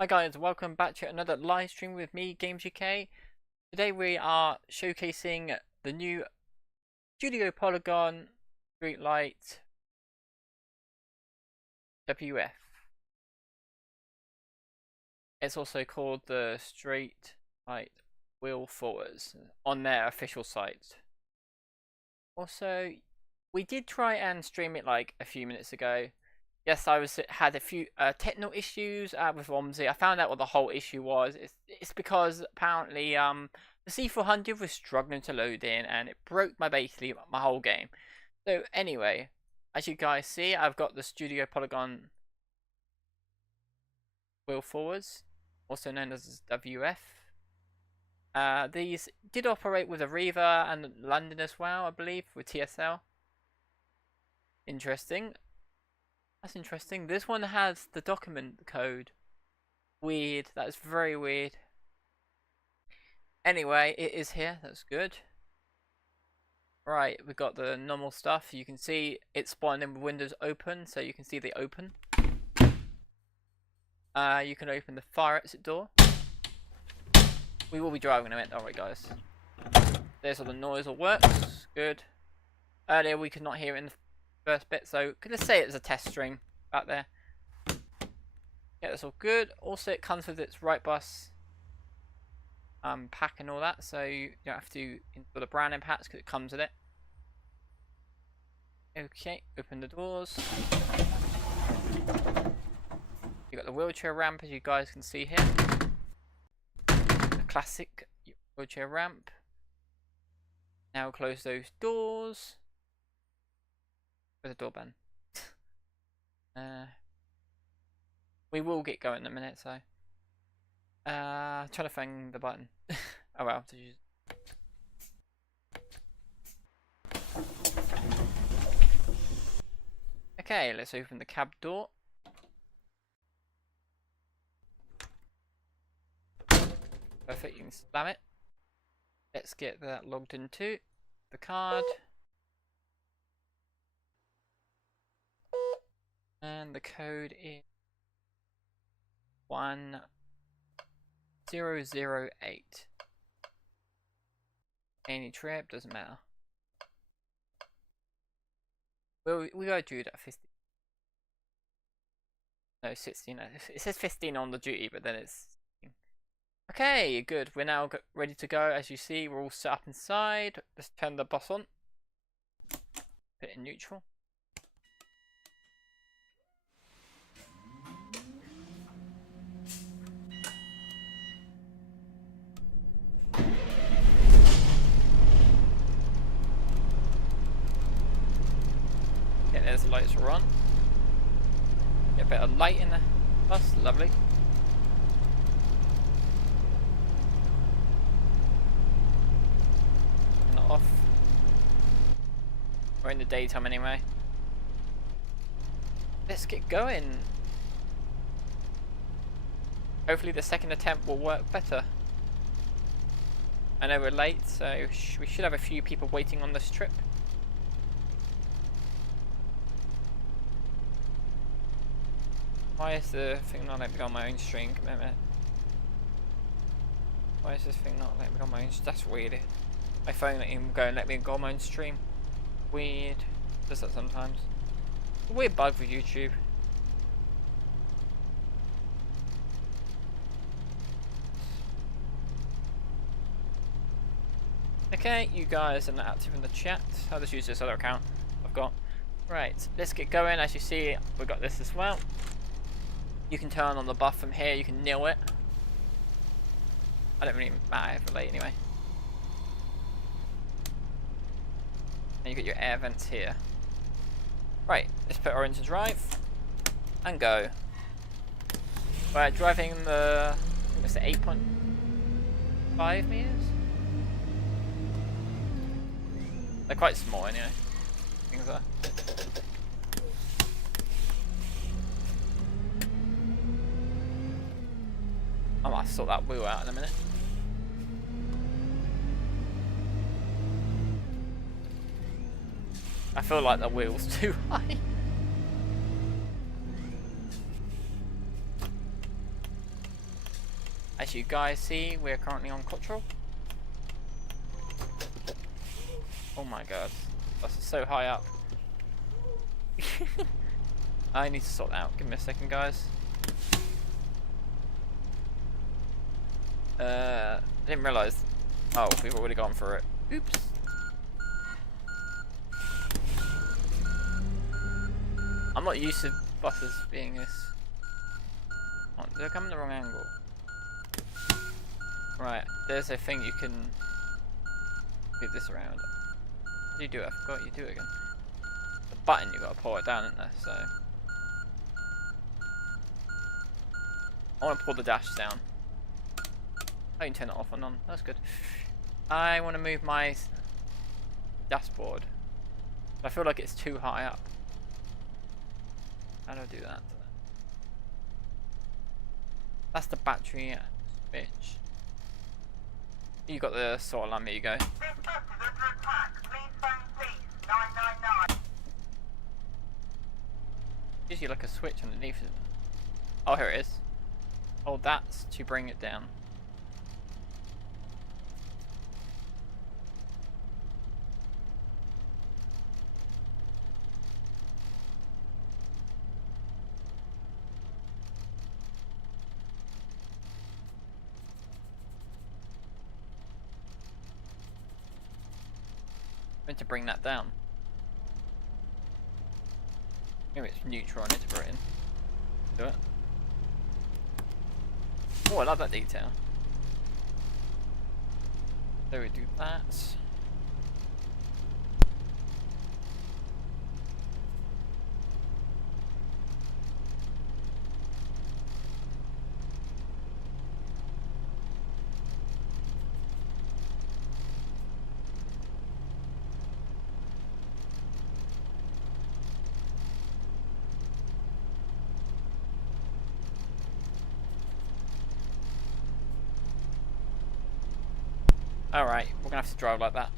Hi guys, welcome back to another live stream with me, Games UK. Today we are showcasing the new Studio Polygon Lite WF. It's also called the Straight Light Wheel Forwards on their official site. Also, we did try and stream it like a few minutes ago. Yes, had a few technical issues with OMSI. I found out what the whole issue was. It's because apparently the C400 was struggling to load in and it broke basically my whole game. So anyway, as you guys see, I've got the Studio Polygon wheel forwards, also known as WF. These did operate with Ariva and London as well, I believe, with TSL. Interesting. That's interesting. This one has the document code. Weird. That is very weird. Anyway, it is here. That's good. Right, we've got the normal stuff. You can see it's spawning in with windows open, so you can see they open. You can open the fire exit door. We will be driving in a minute. Alright, guys. There's all the noise all works. Good. Earlier we could not hear it in the first bit, so let's say it's a test stream back there. Yeah, that's all good. Also, it comes with its right bus pack and all that, so you don't have to install the branding packs because it comes with it. Okay, open the doors. You got the wheelchair ramp, as you guys can see here. The classic wheelchair ramp. Now close those doors. With a doorbell. We will get going in a minute, so trying to find the button. Oh well, to use. Okay, let's open the cab door. Perfect, you can slam it. Let's get that logged into the card. And the code is 1008. Any trip, doesn't matter. Well, we gotta do that 15. No, 16. It says 15 on the duty, but then it's 16. Okay, good. We're now ready to go. As you see, we're all set up inside. Let's turn the bus on. Put it in neutral. There's the lights are on. Get a bit of light in the bus, lovely. Turn it off. We're in the daytime anyway. Let's get going. Hopefully the second attempt will work better. I know we're late, so we should have a few people waiting on this trip. Why is the thing not letting me go on my own stream? Come here a minute. Why is this thing not letting me go on my own stream? That's weird. My phone let him go and let me go on my own stream. Weird. Does that sometimes. It's a weird bug with YouTube. Okay, you guys are not active in the chat. I'll just use this other account I've got. Right, let's get going. As you see, we've got this as well. You can turn on the buff from here, you can nil it. I don't really matter if we're late anyway. And you got your air vents here. Right, let's put our into drive and go. We're driving the, I think it's the 8.5 meters. They're quite small anyway. Things are. I might sort that wheel out in a minute. I feel like the wheel's too high. As you guys see, we're currently on control. Oh my god, that's so high up. I need to sort that out. Give me a second, guys. I didn't realise. Oh, we've already gone for it. Oops. I'm not used to buses being this. Oh, did I come in the wrong angle? Right, there's a thing you can move this around. How do you do it? I forgot you do it again. The button, you gotta pull it down, isn't there? So I want to pull the dash down. I can turn it off and on. That's good. I want to move my dashboard. I feel like it's too high up. How do I do that? That's the battery switch. You got the sort of lamp. Here you go. This bus is under attack. Please phone police 999. Gives you like a switch underneath it. Oh, here it is. Oh, that's to bring it down. To bring that down. Maybe it's neutral. I need to put it in. Do it. Oh, I love that detail. So we do that. Alright, we're gonna have to drive like that.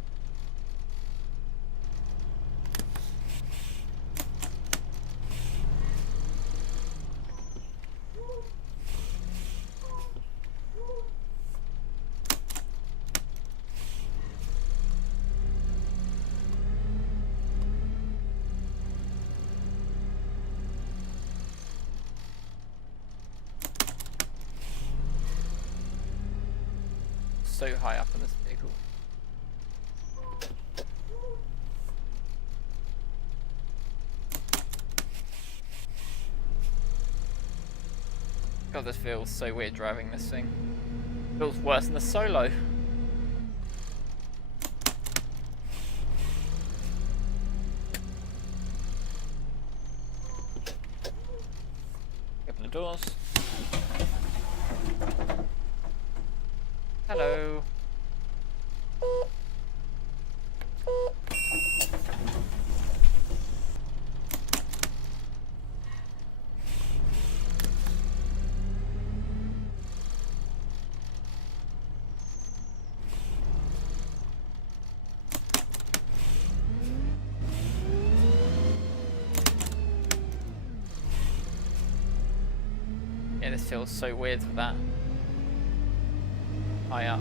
So high up in this vehicle. God, this feels so weird driving this thing. Feels worse than the Solo. Open the doors. Hello. Yeah, this feels so weird for that. High up.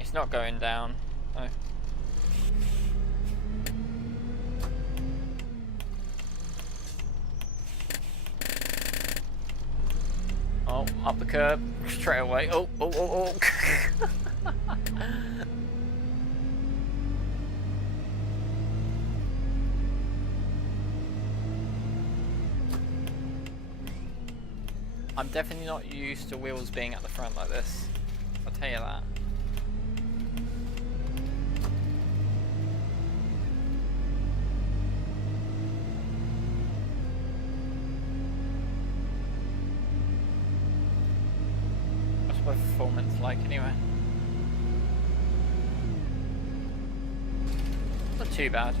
It's not going down. Oh. Oh, up the curb, straight away. Oh, oh, oh, oh. I'm definitely not used to wheels being at the front like this. I'll tell you that. What performance like anyway? Not too bad.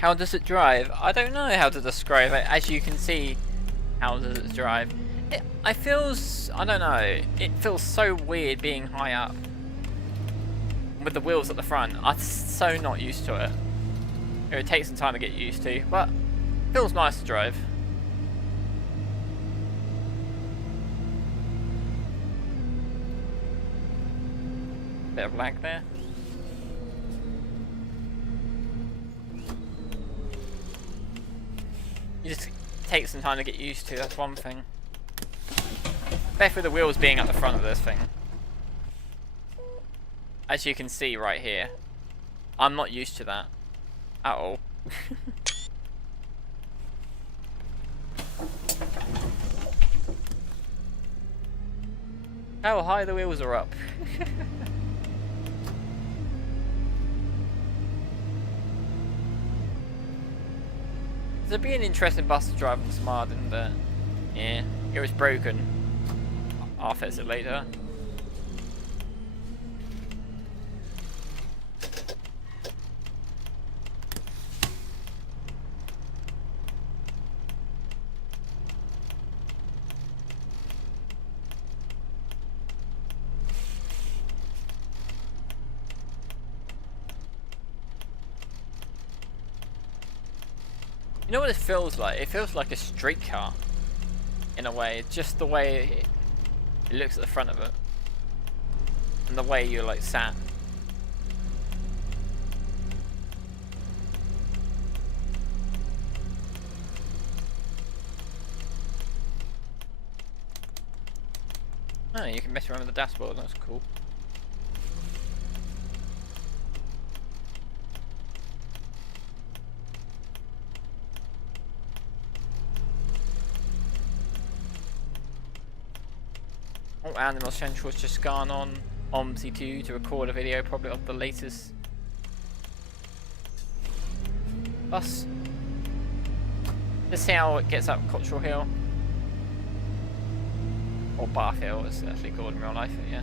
How does it drive? I don't know how to describe it. As you can see, how does it drive? I don't know. It feels so weird being high up with the wheels at the front. I'm so not used to it. It would take some time to get used to, but it feels nice to drive. Bit of lag there. You just take some time to get used to, that's one thing. Especially the wheels being at the front of this thing. As you can see right here, I'm not used to that at all. How high the wheels are up. It'd be an interesting bus to drive on Smarden, but yeah, it was broken. I'll fix it later. You know what it feels like? It feels like a streetcar, in a way. Just the way it looks at the front of it, and the way you're like sat. Oh, you can mess around with the dashboard. That's cool. Oh, Animal Central's just gone on OMSI 2 to record a video, probably of the latest bus. Let's see how it gets up Cottrell Hill. Or Bath Hill, it's actually called in real life, yeah.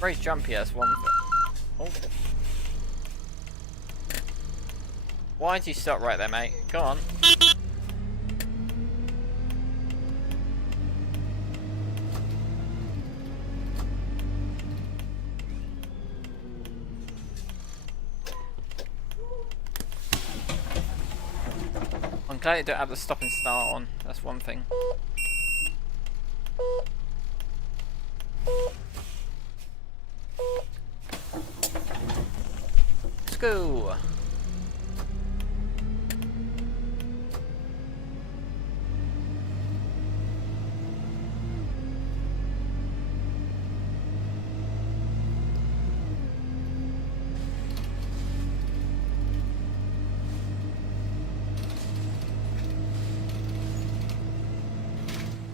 Very jumpy, that's one thing. Oh. Why'd you stop right there, mate? Go on. I'm glad you don't have the stop and start on, that's one thing. Let's go.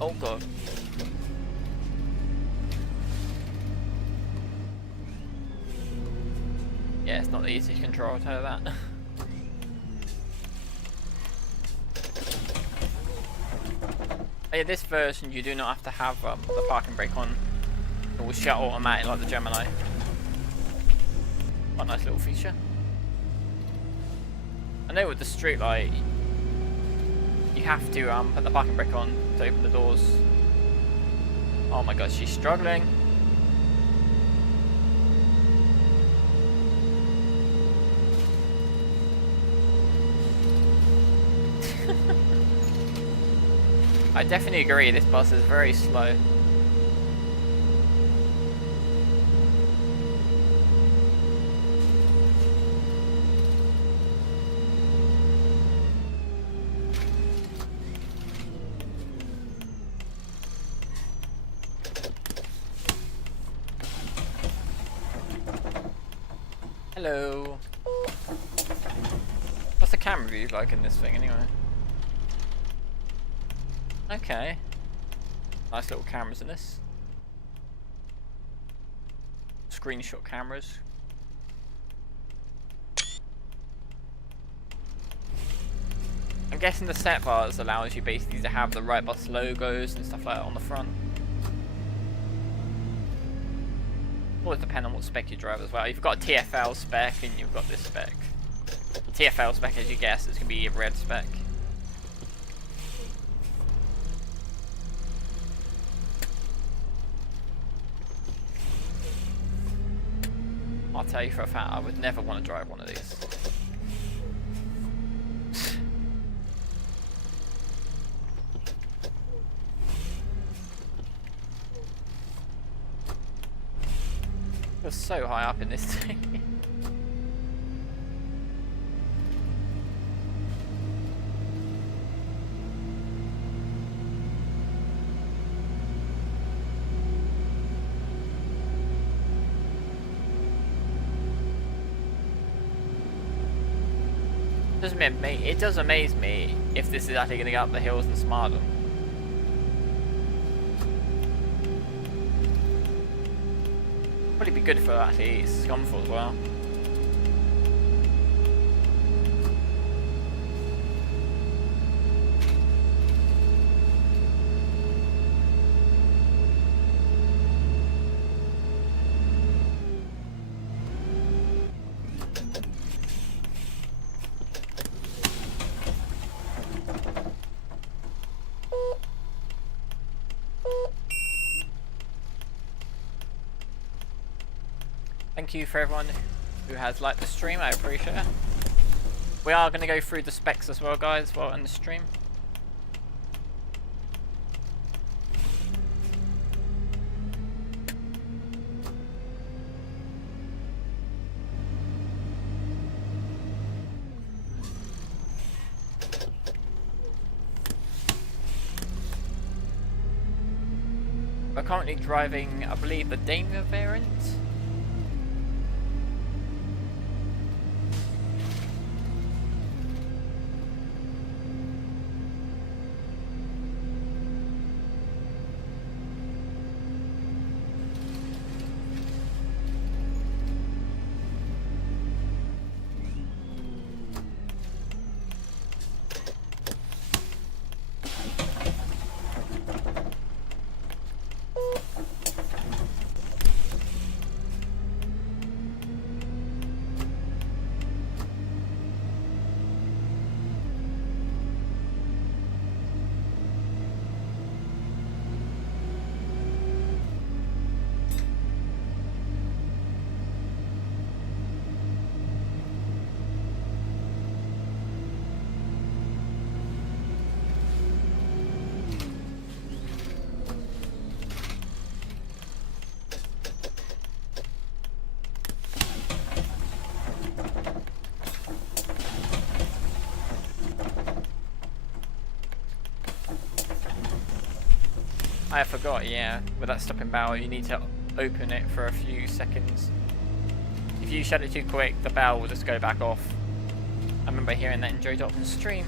Oh god. Yeah, it's not the easiest control, I'll tell you that. Oh yeah, this version you do not have to have the parking brake on. It will shut automatically like the Gemini. Quite a nice little feature. I know with the street light, you have to put the parking brake on to open the doors. Oh my god, she's struggling. I definitely agree, this bus is very slow. Hello. What's the camera view like in this thing anyway? Okay. Nice little cameras in this. screenshot cameras. I'm guessing the set bars allows you basically to have the right bus logos and stuff like that on the front. Or it depends on what spec you drive as well. You've got a TFL spec and you've got this spec. The TFL spec, as you guess, is going to be a red spec. I'll tell you for a fact, I would never want to drive one of these. You're so high up in this thing. It does amaze me if this is actually going to get up the hills and smart them. Probably be good for actually Scunful as well. Thank you for everyone who has liked the stream, I appreciate it. We are going to go through the specs as well, guys, while in the stream. We're currently driving, I believe, the Daimler variant. I forgot, yeah, with that stopping barrel you need to open it for a few seconds. If you shut it too quick, the barrel will just go back off. I remember hearing that in Joe Dotman's stream.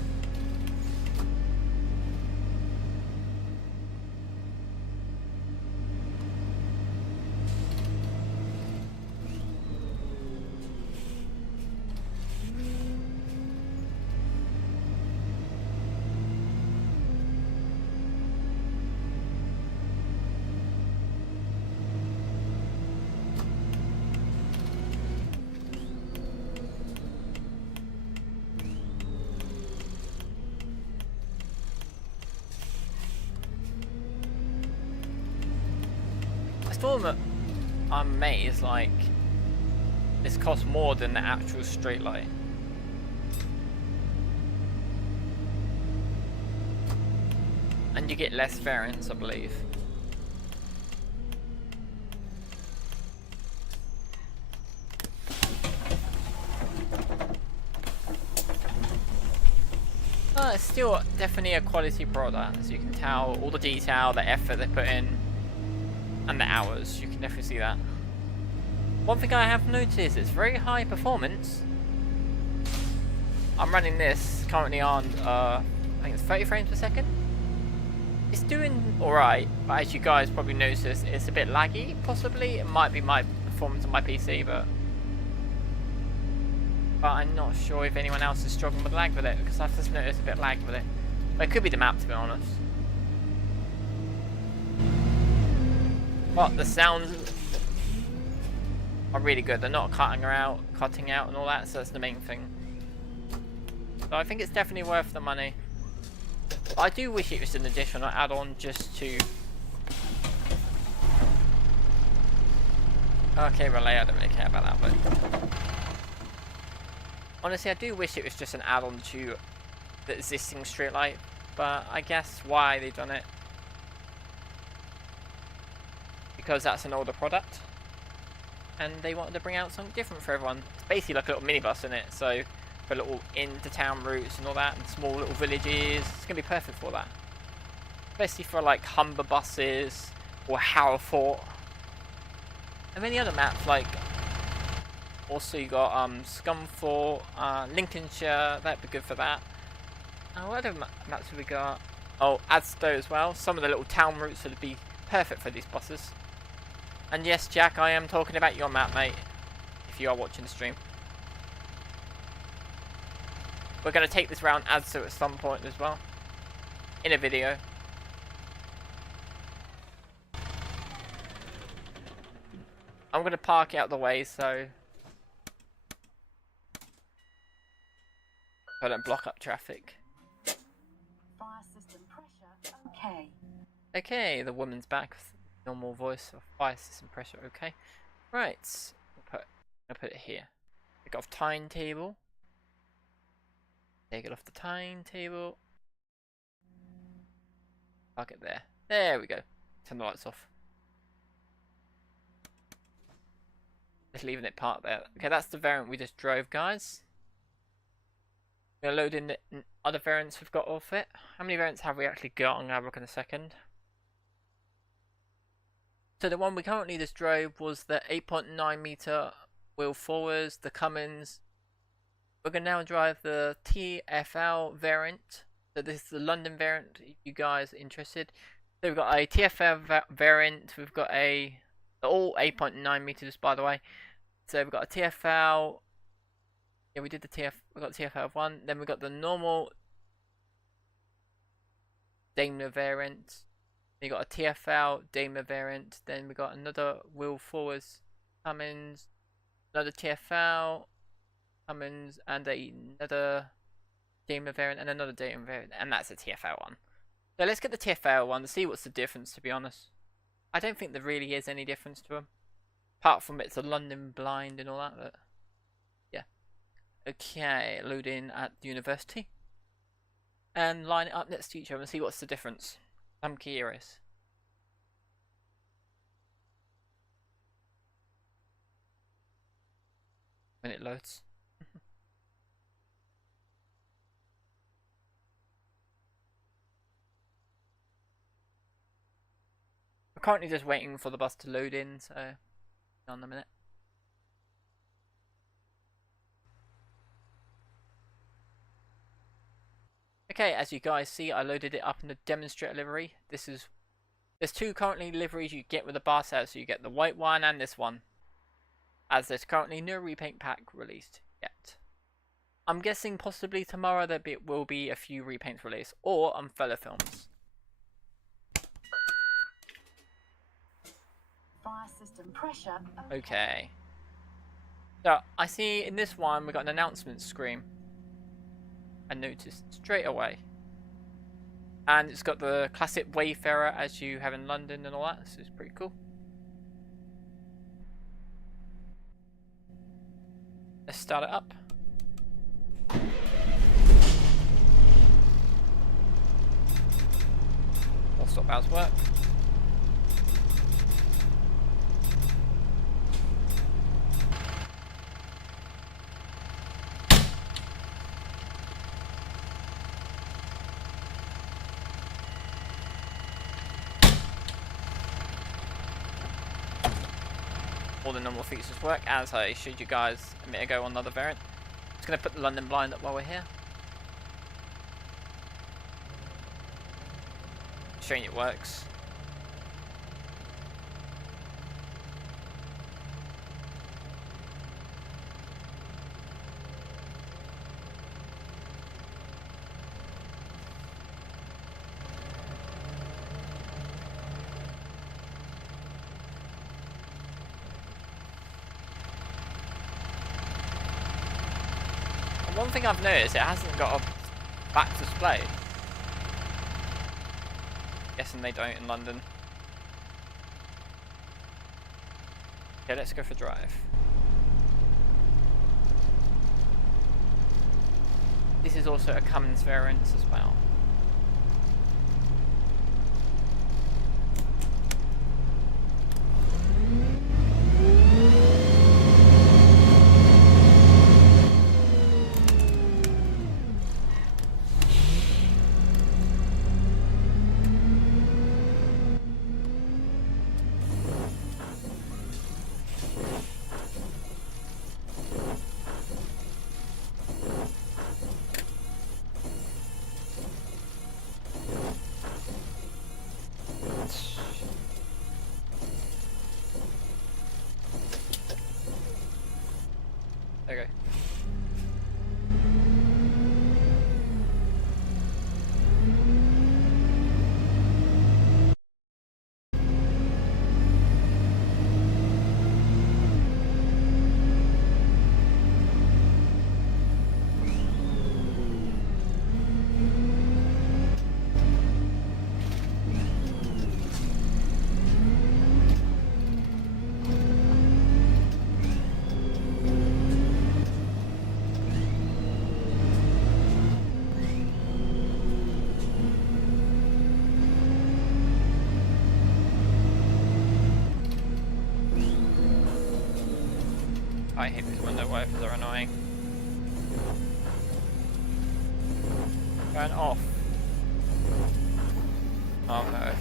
That I'm amazed, like, this costs more than the actual straight light. And you get less variants, I believe. It's still definitely a quality product, as you can tell. All the detail, the effort they put in. And the hours, you can definitely see that. One thing I have noticed, it's very high performance. I'm running this currently on, I think it's 30 frames per second. It's doing alright, but as you guys probably noticed, it's a bit laggy, possibly. It might be my performance on my PC, but I'm not sure if anyone else is struggling with lag with it, because I've just noticed a bit of lag with it. But it could be the map, to be honest. But the sounds are really good. They're not cutting out and all that, so that's the main thing. So I think it's definitely worth the money. But I do wish it was an additional add-on just to... Okay, relay, I don't really care about that, but... Honestly, I do wish it was just an add-on to the existing streetlight, but I guess why they've done it. Because that's an older product. And they wanted to bring out something different for everyone. It's basically like a little minibus in it, so for little into-town routes and all that, and small little villages, it's going to be perfect for that. Especially for like Humber buses, or Hanover. And many other maps, like, also you got Scunthorpe, Lincolnshire, that'd be good for that. What other maps have we got? Oh, Adstow as well. Some of the little town routes would be perfect for these buses. And yes, Jack, I am talking about your map, mate, if you are watching the stream. We're going to take this round Adstow at some point as well, in a video. I'm going to park it out the way so I don't block up traffic. Fire system pressure, okay. Okay, the woman's back with normal voice of fire system pressure, okay. Right, I'll put it here. Take off timetable. Take it off the timetable. Park it there. There we go. Turn the lights off. Just leaving it parked there. Okay, that's the variant we just drove, guys. We're going to load in the other variants we've got off it. How many variants have we actually got? I'm going to have a look in a second. So the one we currently just drove was the 8.9 meter wheel forwards, the Cummins. We're going to now drive the TFL variant. So this is the London variant, if you guys are interested. So we've got a TFL variant. We've got a... all 8.9 meters, by the way. So we've got a TFL. Yeah, we did the we got the TFL 1. Then we got the normal Daimler variant. Then you got a TFL Daimler variant. Then we got another wheel forwards Cummins, another TFL Cummins, and another Daimler variant, and another Daimler variant, and that's a TFL one. So let's get the TFL one to see what's the difference. To be honest, I don't think there really is any difference to them, apart from it's a London blind and all that. But yeah, okay, load in at the university and line it up next to each other and see what's the difference. I'm curious. When it loads. We're currently just waiting for the bus to load in, so on a minute. Okay, as you guys see, I loaded it up in the demonstrator livery. There's two currently liveries you get with the bus set, so you get the white one and this one. As there's currently no repaint pack released yet. I'm guessing possibly tomorrow there will be a few repaints released, or on fellow films. Fire system pressure, Okay. So I see in this one we got an announcement screen. I noticed straight away. And it's got the classic Wayfarer as you have in London and all that, so it's pretty cool. Let's start it up. All stop hours work. All the normal features work, as I showed you guys a minute ago on another variant. Just going to put the London blind up while we're here. Showing it works. One thing I've noticed, it hasn't got a back display. Guessing they don't in London. Okay, let's go for drive. This is also a Cummins variant as well. Okay. I hate these window wipers, are annoying. Turn off. Oh no.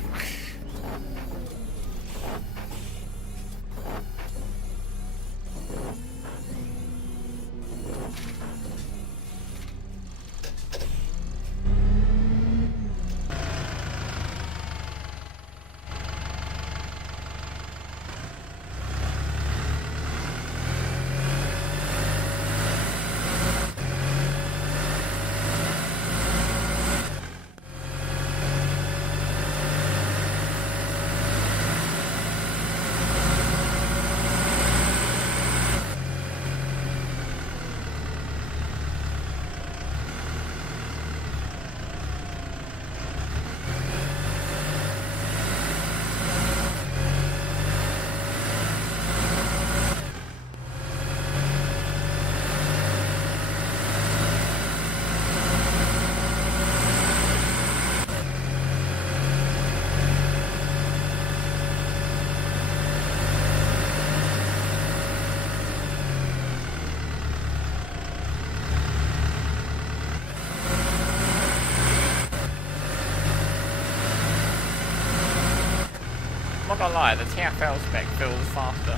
I'm not gonna lie, the TFL spec feels faster.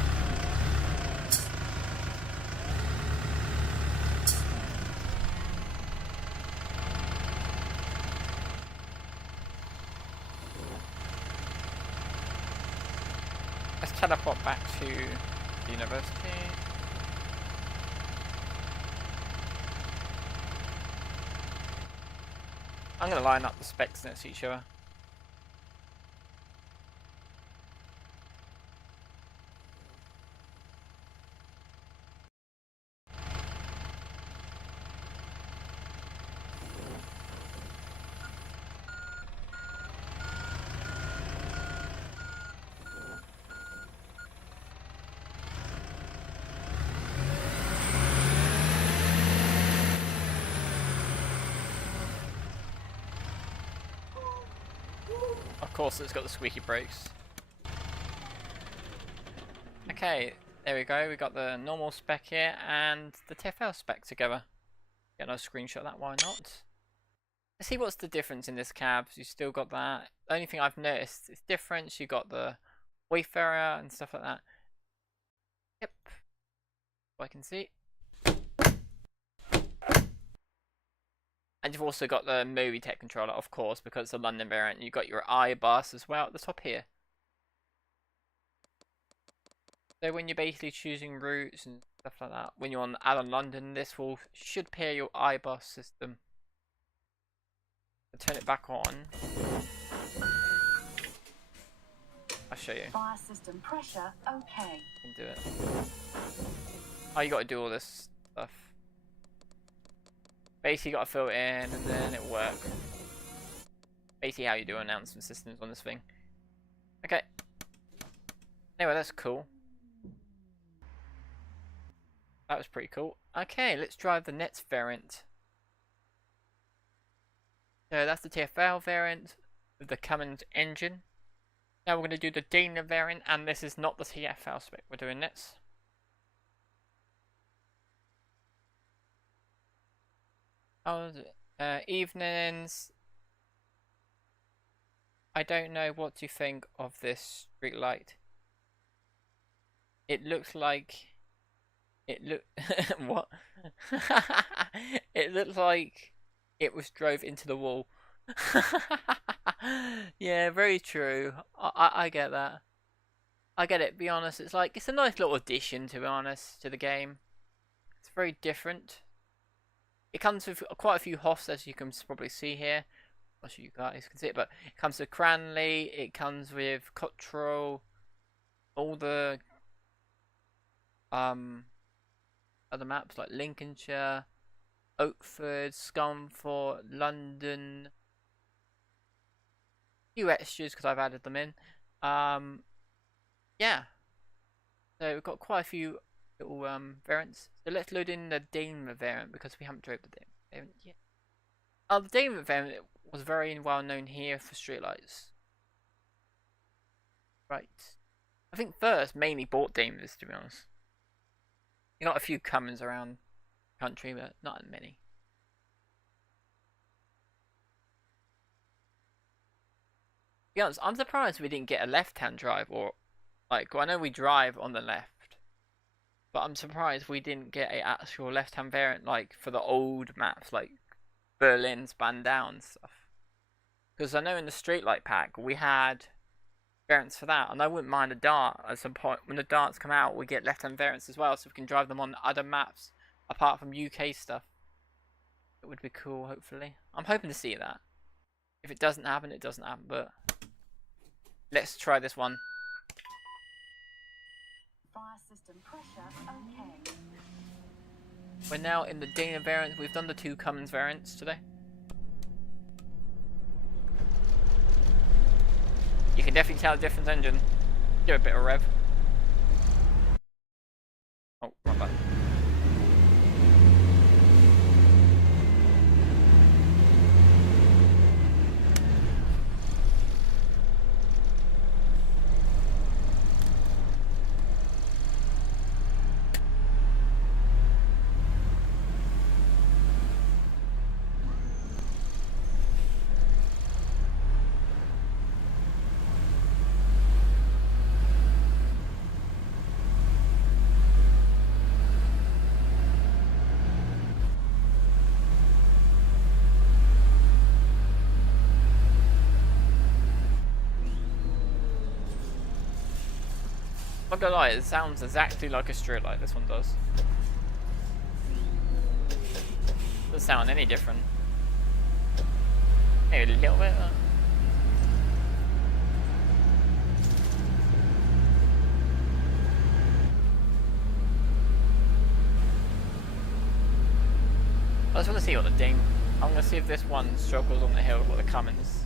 Let's teleport back to the university. I'm gonna line up the specs next to each other. Of course it's got the squeaky brakes. Okay, there we go, we got the normal spec here and the TFL spec together. Get a screenshot of that, why not? Let's see what's the difference in this cab. You still got that. The only thing I've noticed is difference, you got the Wayfarer and stuff like that. Yep, I can see. And you've also got the Movitech controller, of course, because it's a London variant. You've got your iBus as well at the top here. So when you're basically choosing routes and stuff like that, when you're on out of London, this should pair your iBus system. I'll turn it back on. I'll show you. Fire system pressure, okay. You can do it. Oh, you got to do all this stuff. Basically, got to fill it in and then it'll work. Basically, how you do announcement systems on this thing. Okay. Anyway, that's cool. That was pretty cool. Okay, let's drive the next variant. So that's the TFL variant with the Cummins engine. Now we're going to do the Dana variant, and this is not the TFL spec. We're doing this. Oh, evenings. I don't know what to think of this street light. It looks like what? It looks like it was drove into the wall. Yeah, very true. I get that. I get it. Be honest, it's like it's a nice little addition, to be honest, to the game. It's very different. It comes with quite a few hosts, as you can probably see here. I'm not sure you guys can see it, but it comes with Cranley. It comes with Cottrell. All the other maps like Lincolnshire, Oakford, Scunthorpe, London. A few extras because I've added them in. Yeah. So we've got quite a few little variants. So let's load in the Daimler variant because we haven't drove the Daimler variant yet. The Daimler variant was very well known here for streetlights. Right. I think first mainly bought Daimlers, to be honest. You got a few Cummins around the country, but not many. To be honest, I'm surprised we didn't get a left-hand drive, or like I know we drive on the left, but I'm surprised we didn't get a actual left-hand variant like for the old maps like Berlin, Spandau and stuff. Because I know in the Streetlight pack we had variants for that, and I wouldn't mind a dart at some point. When the darts come out, we get left-hand variants as well, so we can drive them on other maps apart from UK stuff. It would be cool, hopefully. I'm hoping to see that. If it doesn't happen, it doesn't happen, but let's try this one. Fire system pressure okay. We're now in the Dana variant. We've done the two Cummins variants today. You can definitely tell the different engine. Give it a bit of rev. Oh, wrong button. I'm not gonna lie, it sounds exactly like a street light, this one does. Doesn't sound any different. Maybe a little bit. I just want to see what the ding. I'm gonna see if this one struggles on the hill with the Cummins.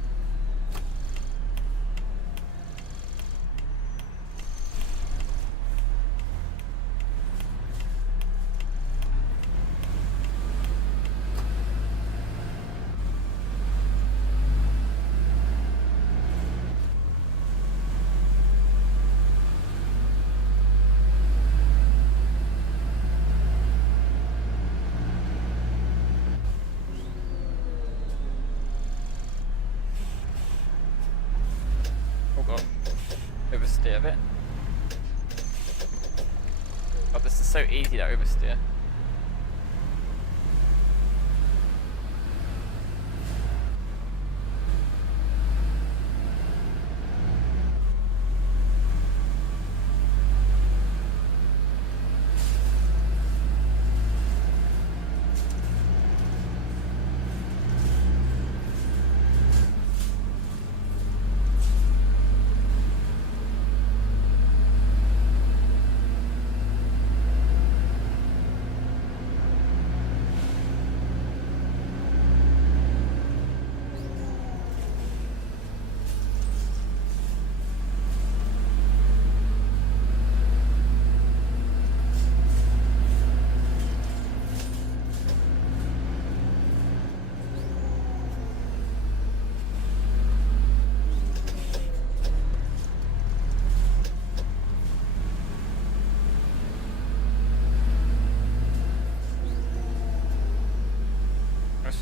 Oversteer a bit. God, this is so easy to oversteer.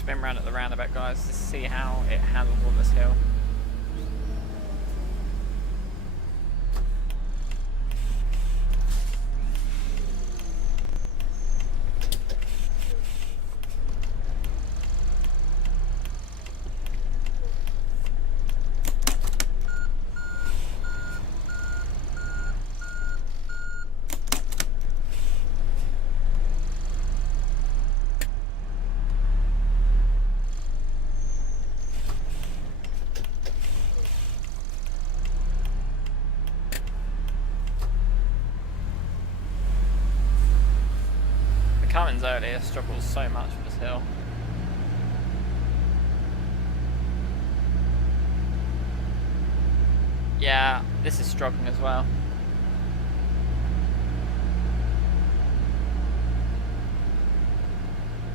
spin around at the roundabout, guys, to see how it handles on this hill. Cummins earlier struggles so much with this hill. Yeah, this is struggling as well.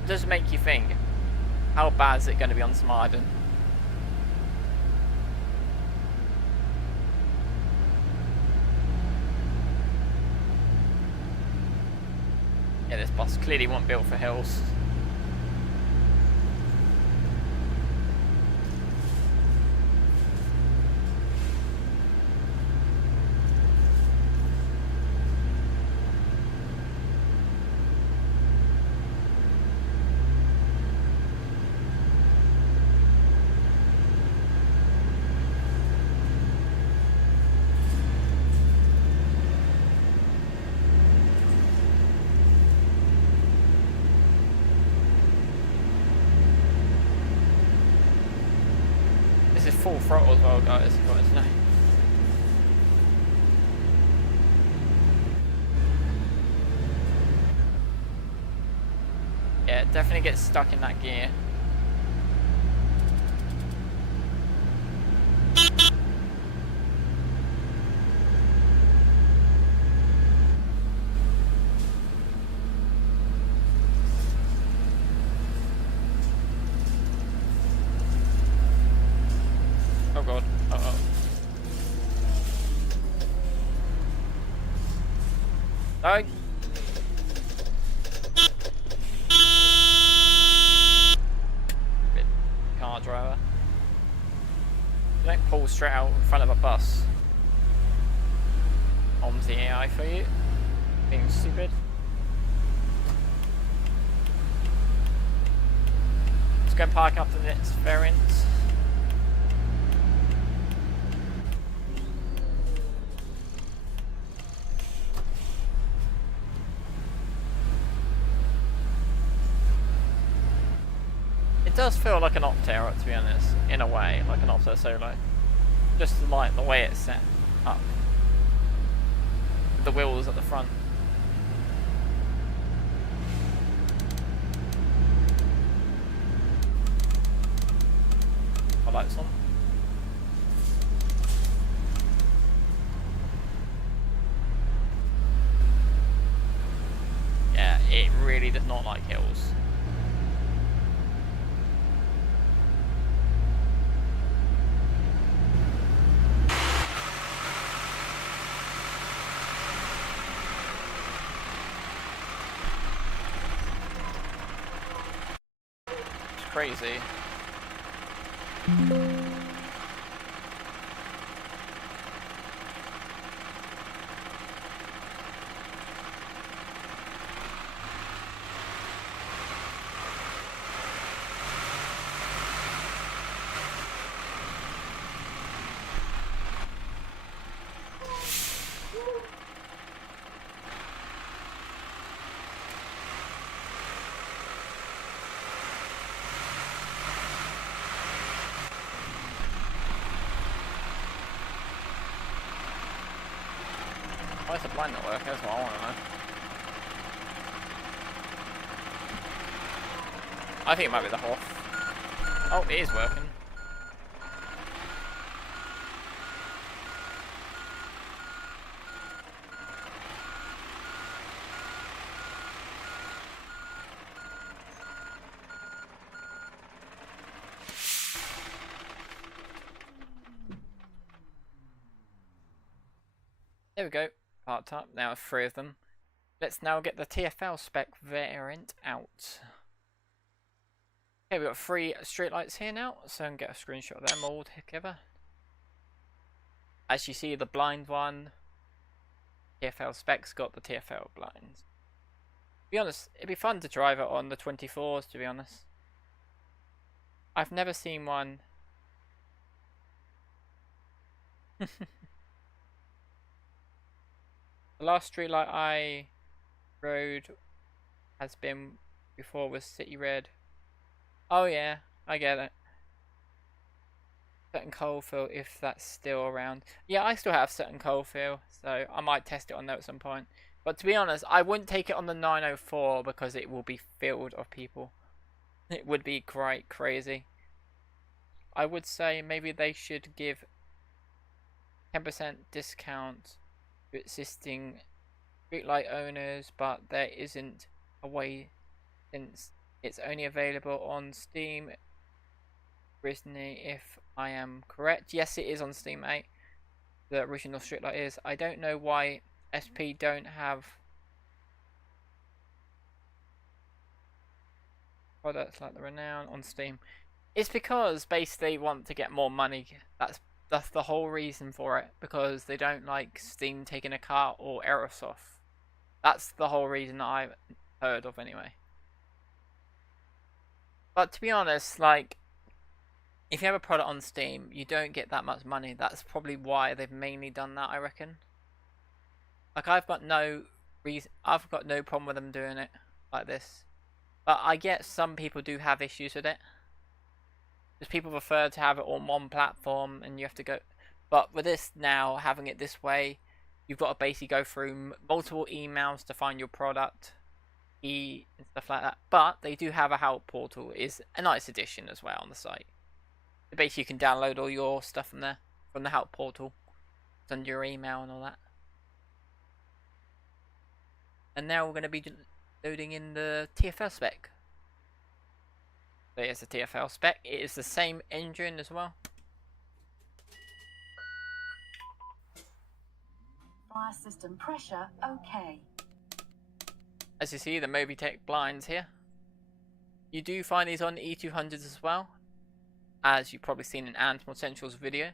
It does make you think, how bad is it going to be on Smarden? Yeah, this bus clearly wasn't built for hills. This is full throttle as well, guys, if you wanted to know. Yeah, it definitely gets stuck in that gear. Oh god, uh-oh. No! Bit car driver. You don't pull straight out in front of a bus. OMSI AI for you. Being stupid. Let's go and park up the next variant. It does feel like an Optera, to be honest, in a way, like an Optera Solo. Just like the way it's set up. With the wheels at the front. I like this one. Yeah, it really does not like hills. Crazy. Why is the blind not working? That's what I want to know. I think it might be the Hoff. Oh, it is working. There we go. Parked up. Now 3 of them. Let's now get the TFL spec variant out. Okay, we've got 3 streetlights here now, so I can get a screenshot of them all together. As you see, the blind one, TFL specs got the TFL blinds. To be honest, it'd be fun to drive it on the 24s, to be honest. I've never seen one. The last streetlight I rode has been before was City Red. Oh yeah, I get it. Certain Coalfield, if that's still around. Yeah, I still have Certain Coalfield, so I might test it on there at some point. But to be honest, I wouldn't take it on the 904 because it will be filled of people. It would be quite crazy. I would say maybe they should give 10% discount to existing streetlight owners, but there isn't a way since it's only available on Steam. Originally, if I am correct, yes, it is on Steam 8. The original streetlight is. I don't know why SP don't have products like the Renown on Steam. It's because basically they want to get more money. That's the whole reason for it. Because they don't like Steam taking a cut or Aerosoft. That's the whole reason I've heard of anyway. But to be honest, like, if you have a product on Steam, you don't get that much money. That's probably why they've mainly done that, I reckon. Like, I've got no problem with them doing it like this. But I get some people do have issues with it. Because people prefer to have it on one platform and you have to go. But with this now, having it this way, you've got to basically go through multiple emails to find your product, and stuff like that. But they do have a help portal, is a nice addition as well on the site. So basically, you can download all your stuff from there, from the help portal, send your email and all that. And now we're going to be loading in the TFL spec. So here's the TFL spec. It is the same engine as well. Fire system pressure okay. As you see, the Mobitech blinds here. You do find these on E200s as well, as you've probably seen in Animal Central's video.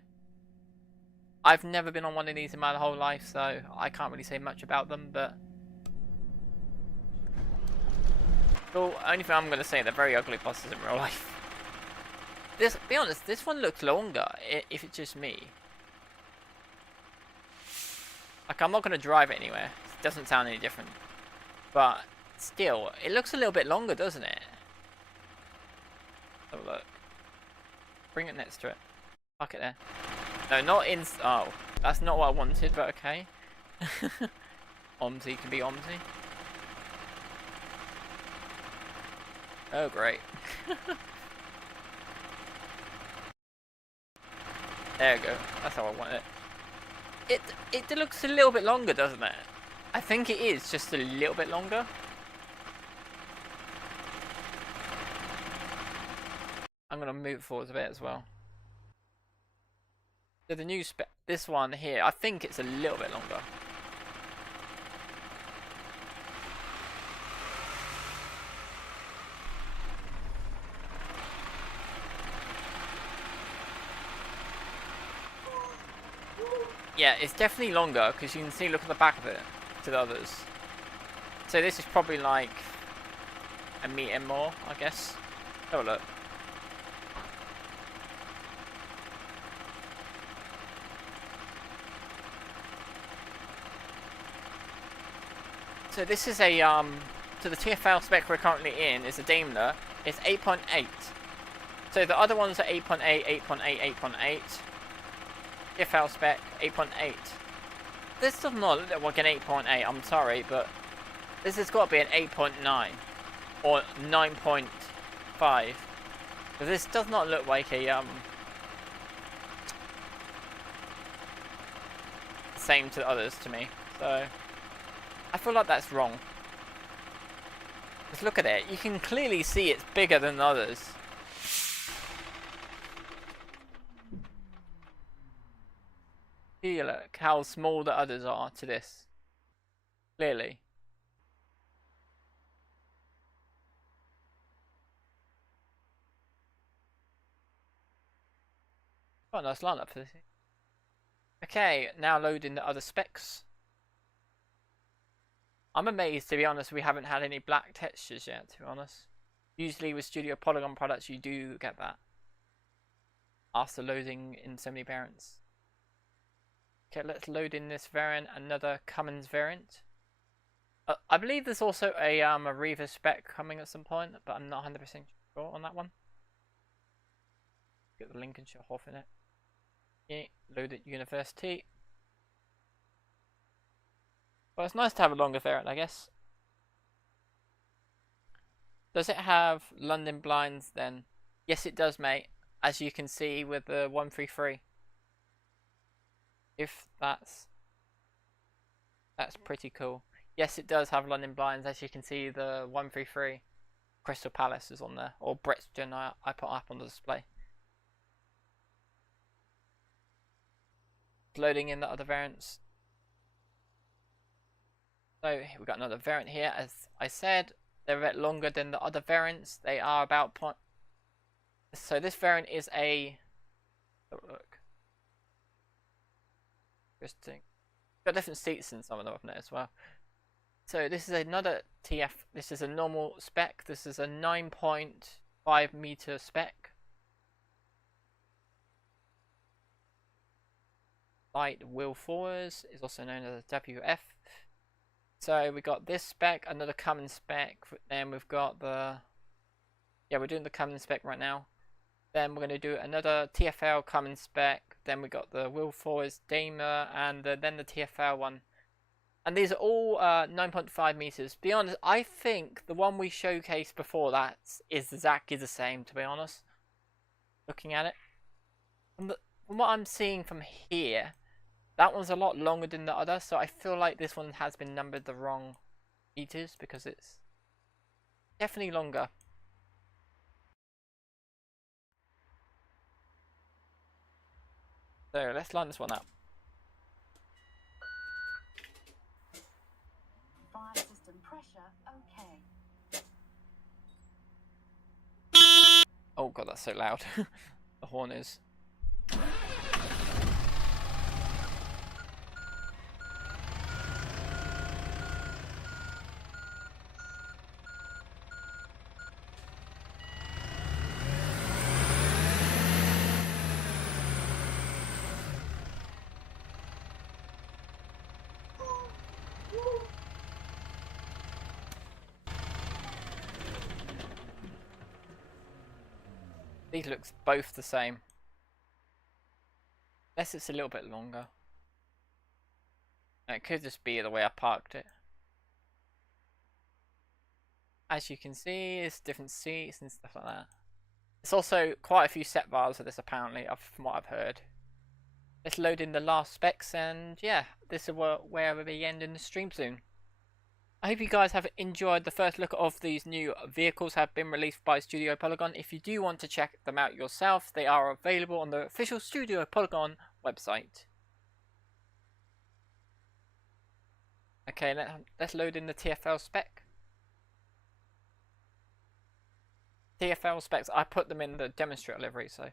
I've never been on one of these in my whole life, so I can't really say much about them, but the only thing I'm going to say, they're very ugly buses in real life. Be honest, this one looks longer, if it's just me. Like, I'm not going to drive it anywhere. It doesn't sound any different. But still, it looks a little bit longer, doesn't it? Have a look. Bring it next to it. Park it there. No, not in. Oh, that's not what I wanted, but okay. OMSI can be OMSI. Oh, great. There we go. That's how I want it. It looks a little bit longer, doesn't it? I think it is just a little bit longer. I'm gonna move forwards a bit as well. So the new spec, this one here, I think it's a little bit longer. Yeah, it's definitely longer because you can see, look at the back of it to the others. So this is probably like a meter more, I guess. Have a look. So this is a so the TFL spec we're currently in is a Daimler. It's 8.8. So the other ones are 8.8, 8.8, 8.8. TFL spec 8.8. This does not look like an 8.8. I'm sorry, but this has got to be an 8.9 or 9.5. But this does not look like a same to the others to me. So I feel like that's wrong. Just look at it. You can clearly see it's bigger than the others. See, look how small the others are to this. Clearly. Quite a nice lineup for this. Okay, now loading the other specs. I'm amazed, to be honest, we haven't had any black textures yet, to be honest. Usually with Studio Polygon products, you do get that after loading in so many variants. Okay, let's load in this variant, another Cummins variant. I believe there's also a Reaver spec coming at some point, but I'm not 100% sure on that one. Get the Lincolnshire Hoff in it. Yeah, load it University. Well, it's nice to have a longer variant, I guess. Does it have London blinds then? Yes, it does, mate. As you can see with the 133. If that's pretty cool. Yes, it does have London blinds. As you can see, the 133 Crystal Palace is on there, or Brixton. I put up on the display. Loading in the other variants. So we've got another variant here. As I said, they're a bit longer than the other variants. They are about So this variant is a. Look. Interesting. Got different seats in some of them up there as well. So this is another TF. This is a normal spec. This is a 9.5 meter spec. Light wheel forwards is also known as a WF. So we got this spec, another Cummins spec. Then we've got the. Yeah, we're doing the Cummins spec right now. Then we're going to do another TFL Cummins spec. Then we got the wheel forwards Daimler, and then the TFL one. And these are all 9.5 meters. To be honest, I think the one we showcased before that is exactly the same, to be honest. Looking at it. From what I'm seeing from here, that one's a lot longer than the other. So I feel like this one has been numbered the wrong meters because it's definitely longer. So let's line this one up. Fire system pressure okay. Oh god, that's so loud. The horn is. These looks both the same. Unless it's a little bit longer. It could just be the way I parked it. As you can see, it's different seats and stuff like that. There's also quite a few set bars of this apparently, from what I've heard. Let's load in the last specs, and yeah, this is where we'll be ending the stream soon. I hope you guys have enjoyed the first look of these new vehicles have been released by Studio Polygon. If you do want to check them out yourself, they are available on the official Studio Polygon website. Okay, let's load in the TFL spec. TFL specs, I put them in the demonstrator livery, so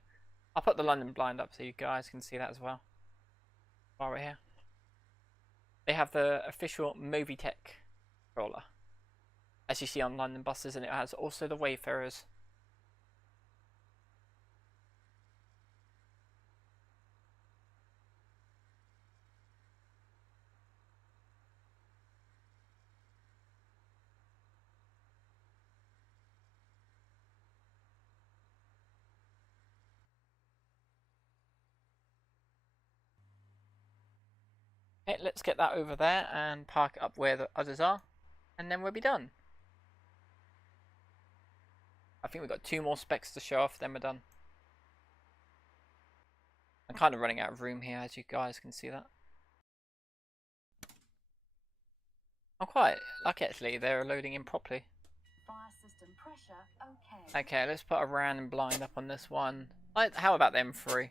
I'll put the London blind up so you guys can see that as well while we're here. They have the official Movitech controller, as you see on London buses, and it has also the Wayfarers. Okay, let's get that over there and park it up where the others are, and then we'll be done. I think we've got 2 more specs to show off, then we're done. I'm kind of running out of room here, as you guys can see that. I'm quite lucky actually, they're loading in properly. Fire system pressure okay. Okay, let's put a random blind up on this one. How about the M3?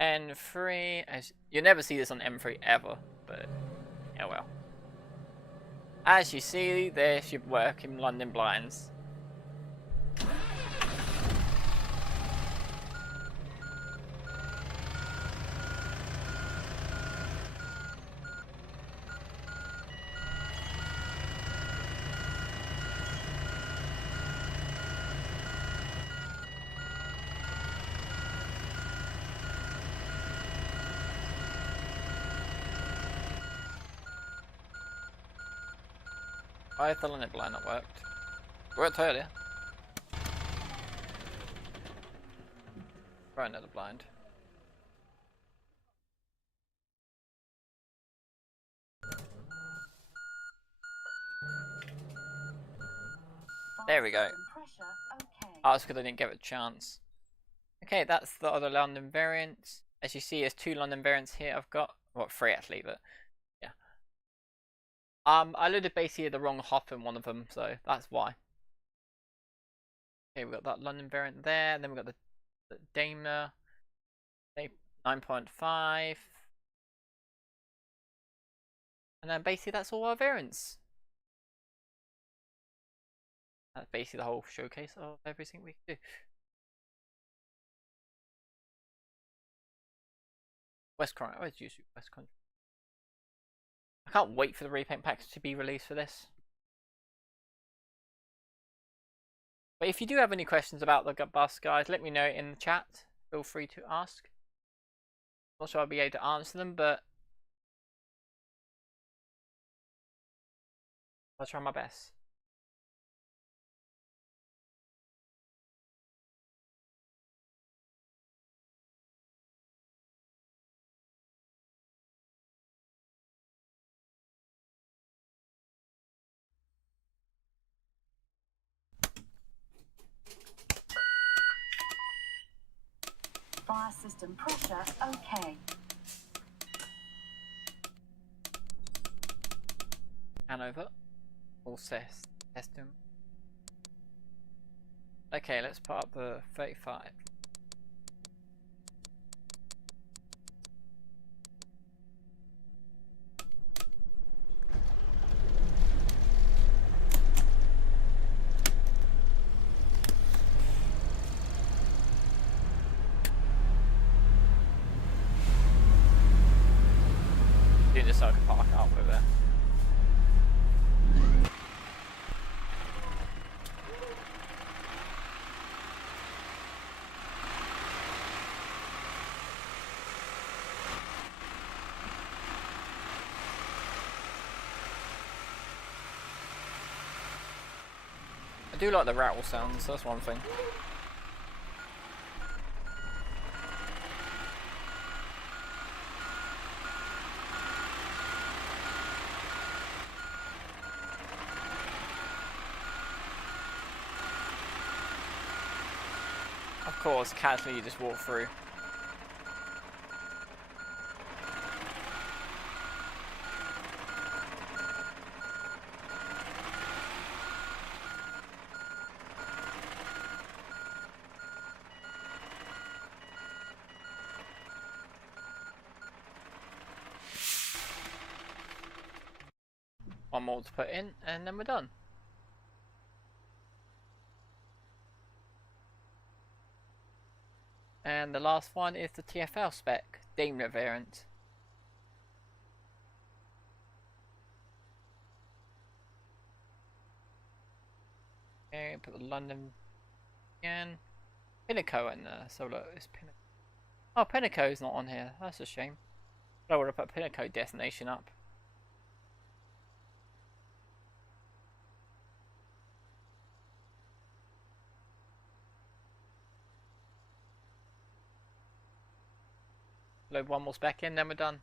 N3, as you'll never see this on M3 ever, but oh well. As you see, there should work in London blinds. Why has the London blind not worked? It worked earlier. Try another blind. There we go. System pressure, okay. Oh, it's because I didn't give it a chance. Okay, that's the other London variant. As you see, there's 2 London variants here I've got. Well, 3 actually, but yeah. I loaded basically the wrong hop in one of them, so that's why. Okay, we've got that London variant there, and then we've got the Daimler 9.5. And then basically that's all our variants. That's basically the whole showcase of everything we can do. West Country. Where's usually West Country? I can't wait for the repaint packs to be released for this. But if you do have any questions about the bus, guys, let me know in the chat. Feel free to ask. Not sure I'll be able to answer them, but I'll try my best. Fire system pressure, okay. Hanover. All testing. Okay, let's put up the 35. Do this so I can park it up with it. I do like the rattle sounds, that's one thing. Of course, casually you just walk through. One more to put in, and then we're done. And the last one is the TFL spec, Daimler variant. Okay, put the London again. Pinnacle in there, so look, it's Pinnacle. Oh, Pinnacle's not on here, that's a shame. I would have put Pinnacle destination up. Load one more spec in, then we're done.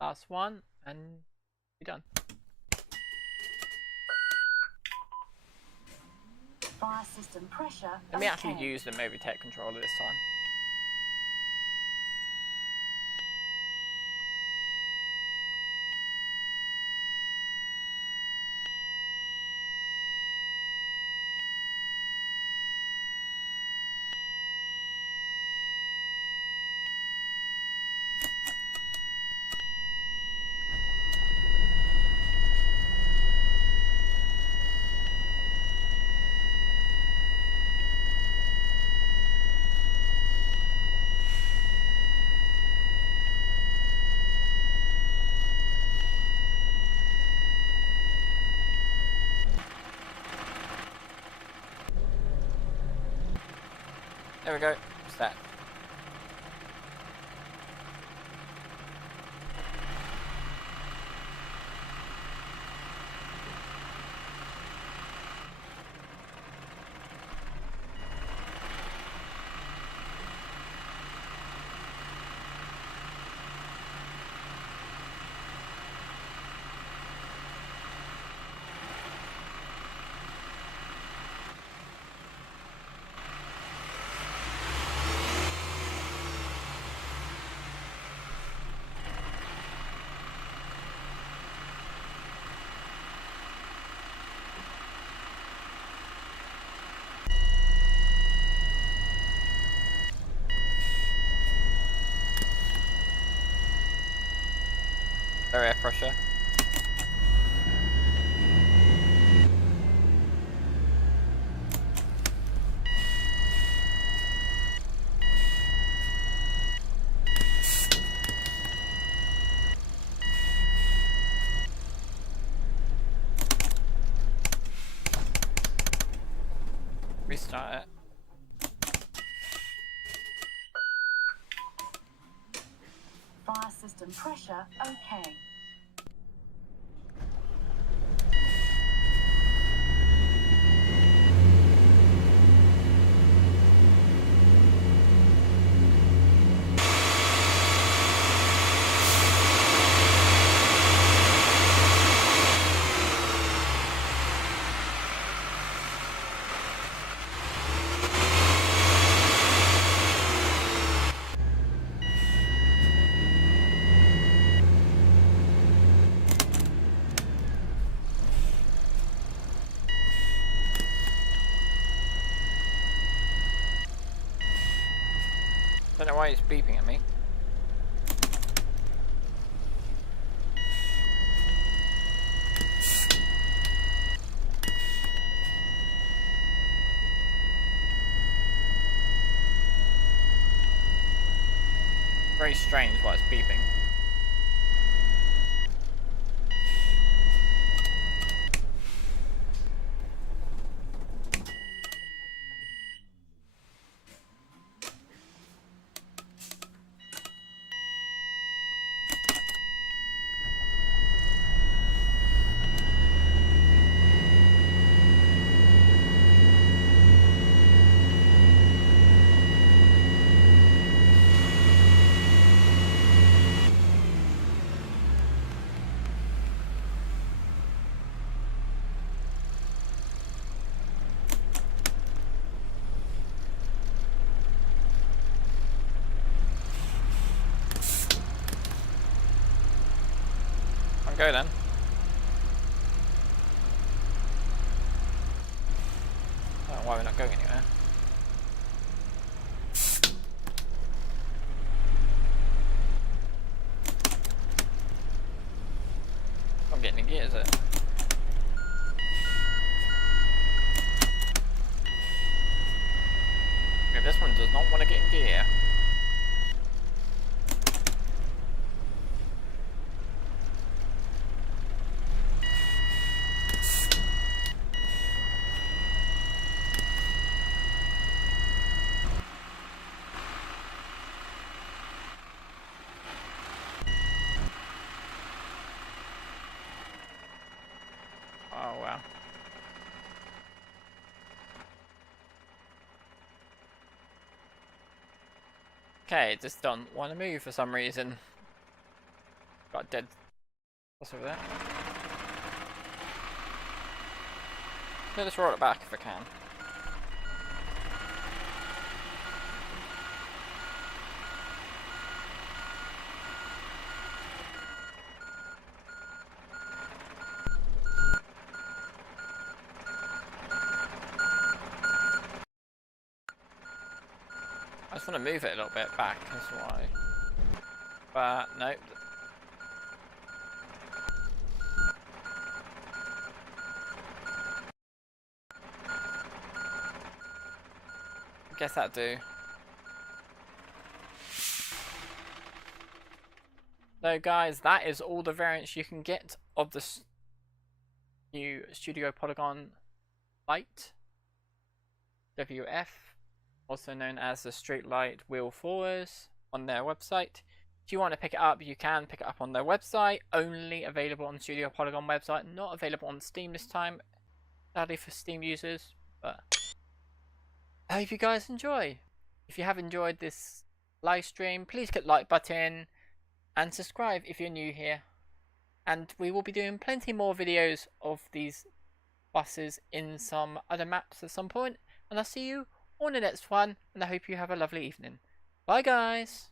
Last one, and we're done. Fire system pressure, Let me actually okay. use the Movitech controller this time. There we go. Set. Their air pressure. Restart it. Fire system pressure okay. Don't know why it's beeping at me. Very strange why it's beeping. Go then. I don't know why we're not going anywhere. I'm getting a gear, is it? Okay, this one does not want to get in gear. Oh wow. Okay, it just don't want to move for some reason. Got dead. What's over there? Let's roll it back if I can. I just want to move it a little bit back, that's why. But, nope. I guess that'd do. So guys, that is all the variants you can get of this new Studio Polygon Lite WF. also known as the Straight Light Wheel Forwards, on their website. If you want to pick it up, you can pick it up on their website. Only available on Studio Polygon website, not available on Steam this time. Sadly for Steam users, but I hope you guys enjoy. If you have enjoyed this live stream, please click like button and subscribe if you're new here. And we will be doing plenty more videos of these buses in some other maps at some point. And I'll see you on the next one, and I hope you have a lovely evening. Bye guys!